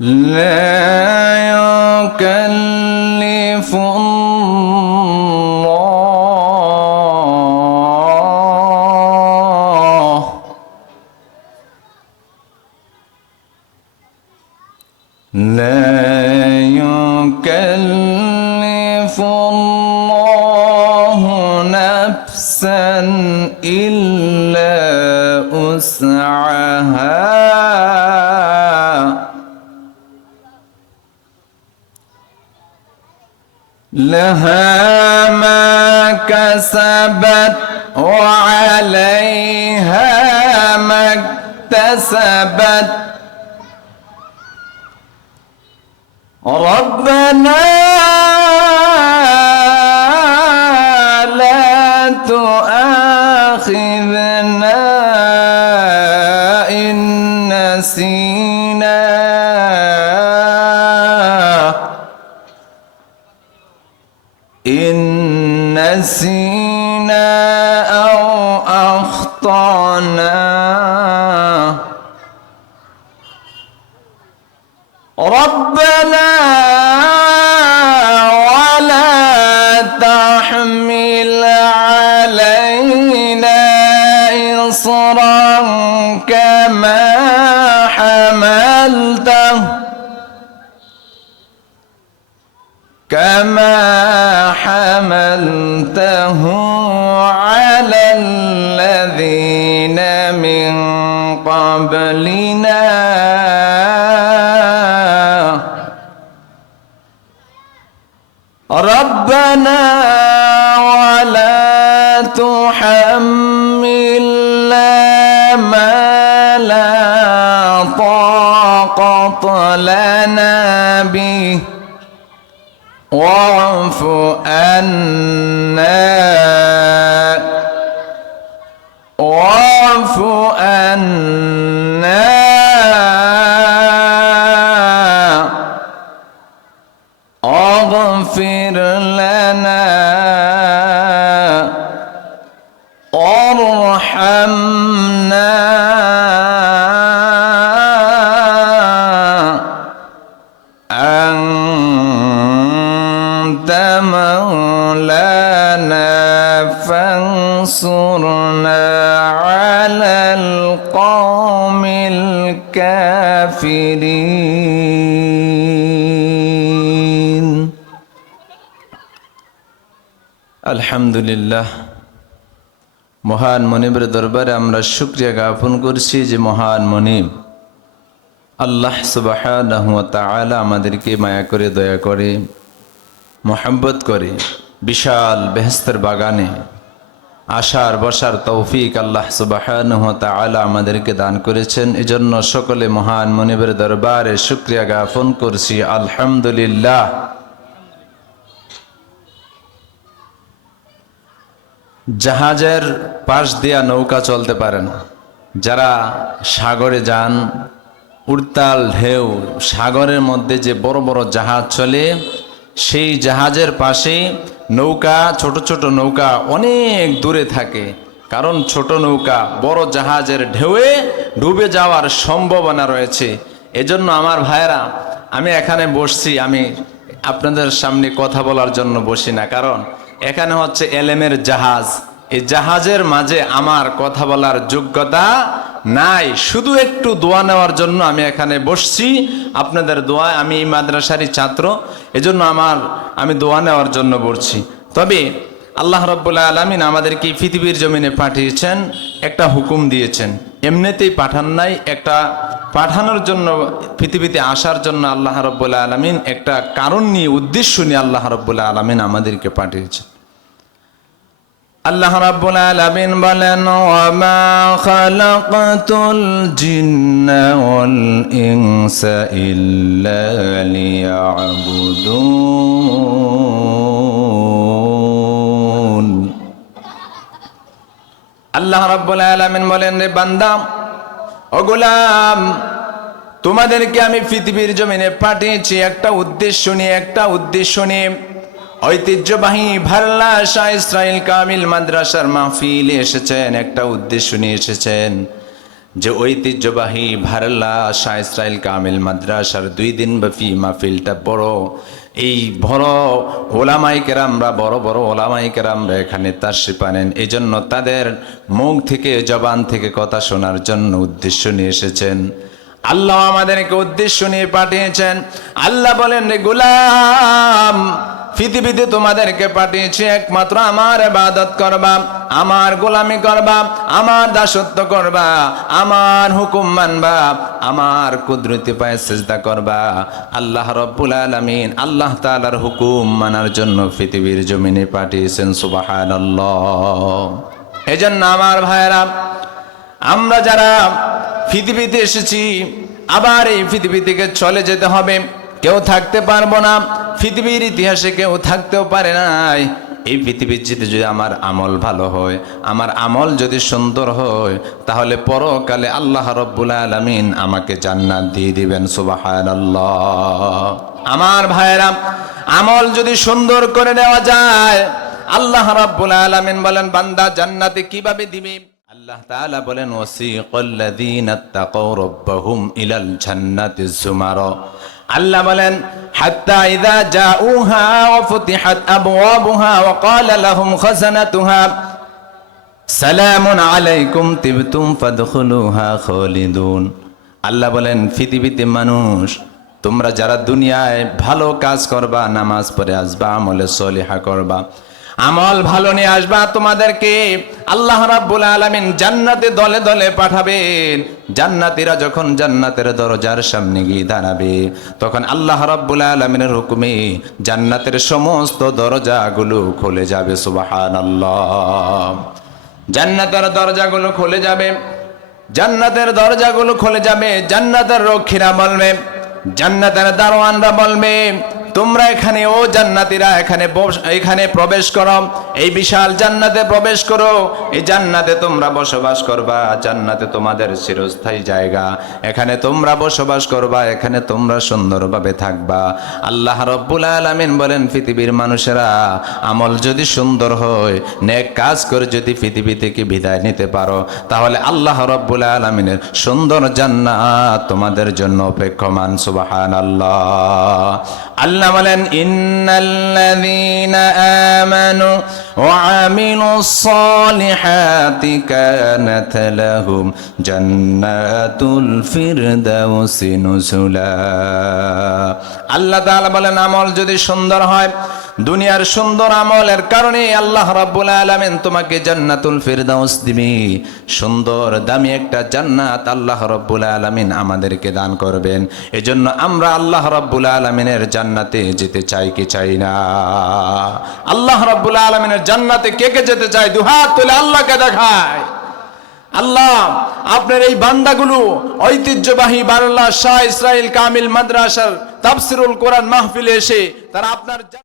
لا يكلف الله. لا يكلف الله نفسا إلا وسعها. لها ما كسبت وعليها ما اكتسبت. ربنا نسينا أو أخطأنا. ربنا ولا تحملنا ما لا طاقة لنا به. واعف عنا. واعف عنا. الكافرين আলহামদুলিল্লাহ মহান মনিবের দরবারে আমরা শুক্রিয়া জ্ঞাপন করছি যে মহান মনিব আল্লাহ সুবাহ আমাদেরকে মায়া করে দয়া করে মোহাব্বত করে বিশাল বেহেস্তের বাগানে আসার বসার তৌফিক আল্লাহ সুবাহ আমাদেরকে দান করেছেন। এজন্য সকলে মহান মনিবের দরবারে শুক্রিয়া জ্ঞাপন করছি। আলহামদুলিল্লাহ। জাহাজের পাশ দিয়া নৌকা চলতে পারে না। যারা সাগরে যান, উড়তাল ঢেউ, সাগরের মধ্যে যে বড় বড় জাহাজ চলে সেই জাহাজের পাশে নৌকা, ছোট ছোট নৌকা অনেক দূরে থাকে। কারণ ছোট নৌকা বড় জাহাজের ঢেউয়ে ডুবে যাওয়ার সম্ভাবনা রয়েছে। এজন্য আমার ভাইরা আমি এখানে বসছি, আমি আপনাদের সামনে কথা বলার জন্য বসি না। কারণ এখানে হচ্ছে এলেমের জাহাজ। এই জাহাজের মাঝে আমার কথা বলার যোগ্যতা নাই। শুধু একটু দোয়া নেওয়ার জন্য আমি এখানে বসছি। আপনাদের দোয়া আমি এই মাদ্রাসারই ছাত্র। এজন্য আমার, আমি দোয়া নেওয়ার জন্য বসছি। তবে আল্লাহ রব্বুল্লাহ আলমিন আমাদেরকে পৃথিবীর জমিনে পাঠিয়েছেন, একটা হুকুম দিয়েছেন। এমনিতেই পাঠান নাই, একটা পাঠানোর জন্য, পৃথিবীতে আসার জন্য আল্লাহ রব্বুল্লাহ আলমিন একটা কারণ নিয়ে, উদ্দেশ্য নিয়ে আল্লাহ রব্বুল্লাহ আলমিন আমাদেরকে পাঠিয়েছেন। আল্লাহ রাব্বুল আলামিন বলেন, ওয়ামা খালাকাতুল জিন্না ওয়াল ইনসা ইল্লা লিয়াবুদুন। আল্লাহ রাব্বুল আলামিন বলেন রে বান্দা, ও গোলাম, তোমাদেরকে আমি পৃথিবীর জমিনে পাঠিয়েছি একটা উদ্দেশ্য নিয়ে, একটা উদ্দেশ্য নিয়ে। ঐতিহ্যবাহী ভাল্লা শাহ ইসরাইল কামিল মাদ্রাসার মাহফিলে এসেছেন, একটা উদ্দেশ্য নিয়ে এসেছেন যে ঐতিহ্যবাহী ভারলা শাহ ইসরাইল কামিল মাদ্রাসার দুই দিন ব্যাপী মাহফিলটা বড়। এই বড় ওলামাই কেরামরা, বড় বড় ওলামাই কেরামরা এখানে তার পানেন এই জন্য তাদের মুখ থেকে, জবান থেকে কথা শোনার জন্য উদ্দেশ্য নিয়ে এসেছেন। আল্লাহ আমাদেরকে উদ্দেশ্য নিয়ে পাঠিয়েছেন। আল্লাহ বলেন, রে গোলাম পৃথিবীতে তোমাদেরকে পাঠিয়েছি একমাত্র আমার ইবাদত করবা, আমার গোলামি করবা, আমার দাসত্ব করবা, আমার হুকুম মানবা, আমার কুদরতি পায়ে সেজদা করবা। আল্লাহ রব্বুল আলামিন আল্লাহ তাআলার হুকুম মানার জন্য পৃথিবীর জমিনে পাঠিয়েছেন, সুবহানাল্লাহ। এজন্য আমার ভাইরা আমরা যারা পৃথিবীতে এসেছি, আবার এই পৃথিবী থেকে চলে যেতে হবে। কেউ থাকতে পারব না পৃথিবীর ইতিহাসে কেউ থাকতেও পারে নাই। এই পৃথিবীর যদি যদি আমার আমল ভালো হয়, আমার আমল যদি সুন্দর হয়, তাহলে পরকালে আল্লাহ রব্বুল আলমিন আমাকে জান্নাত দিয়ে দিবেন সুবাহান আমার ভাইয়েরা, আমল যদি সুন্দর করে নেওয়া যায়, আল্লাহ রাব্বুল আলামিন বলেন, বান্দা জান্নাতে কীভাবে দিবে? আল্লাহ তাআলা বলেন, ওয়াসিকাল্লাযীনা তাকাউ রাব্বাহুম ইলাল জান্নাতি যুমারা। আল্লাহ বলেন আল্লাহ বলেন, পৃথিবীতে মানুষ, তোমরা যারা দুনিয়ায় ভালো কাজ করবা, নামাজ পড়ে আসবা, আমলে সলিহা করবা, আমল ভালো নিয়ে আসবা, তোমাদেরকে আল্লাহ রাব্বুল আলামিন জান্নাতে দলে দলে পাঠাবেন। জান্নাতীরা যখন জান্নাতের দরজার সামনে গিয়ে দাঁড়াবে, তখন আল্লাহ রাব্বুল আলামিনের হুকুমে জান্নাতের সমস্ত দরজাগুলো খুলে যাবে, সুবহানাল্লাহ। জান্নাতের দরজাগুলো খুলে যাবে, জান্নাতের দরজাগুলো খুলে যাবে, জান্নাতের রক্ষীরা বলবে, জান্নাতের দারোয়ানরা বলবে তোমরা এখানে, ও জান্নাতীরা, এখানে এখানে প্রবেশ করো। এই বিশাল জান্নাতে প্রবেশ করো। এই জান্নাতে তোমরা বসবাস করবা। জান্নাতে তোমাদের চিরস্থায়ী জায়গা। এখানে তোমরা বসবাস করবা। এখানে তোমরা সুন্দরভাবে থাকবা। আল্লাহ রব্বুল আলামিন বলেন, পৃথিবীর মানুষেরা আমল যদি সুন্দর হয়, নেক কাজ করে যদি পৃথিবী থেকে বিদায় নিতে পারো, তাহলে আল্লাহ রব্বুল আলমিনের সুন্দর জান্নাত তোমাদের জন্য অপেক্ষমান। সুবাহান আল্লাহ আল্লাহ বলেন ইন্নাল্লাযীনা আমানু ওয়া আমিলুস সালিহাতি কানাত লাহুম জান্নাতুল ফিরদাউসি আল্লাহ তাআলা বলেন, আমল যদি সুন্দর হয় দুনিয়ার সুন্দর আমলের কারণে আল্লাহ রাব্বুল আলামিন তোমাকে জান্নাতুল ফিরদাউস দিবে। সুন্দর, দামি একটা জান্নাত আল্লাহ রাব্বুল আলামিন আমাদেরকে দান করবেন। এজন্য আমরা আল্লাহ রাব্বুল আলামিনের জান্নাতে যেতে চাই কি চাই না। আল্লাহ রাব্বুল আলামিনের জান্নাতে কে কে যেতে চায়? দুহাত তুলে আল্লাহকে দেখায়। আল্লাহ, আপনার এই বান্দাগুলো ঐতিহ্যবাহী বারল্লাহ শাহ ইসরাইল কামিল মাদ্রাসার তাফসিরুল কোরআন মাহফিলে এসে তারা আপনার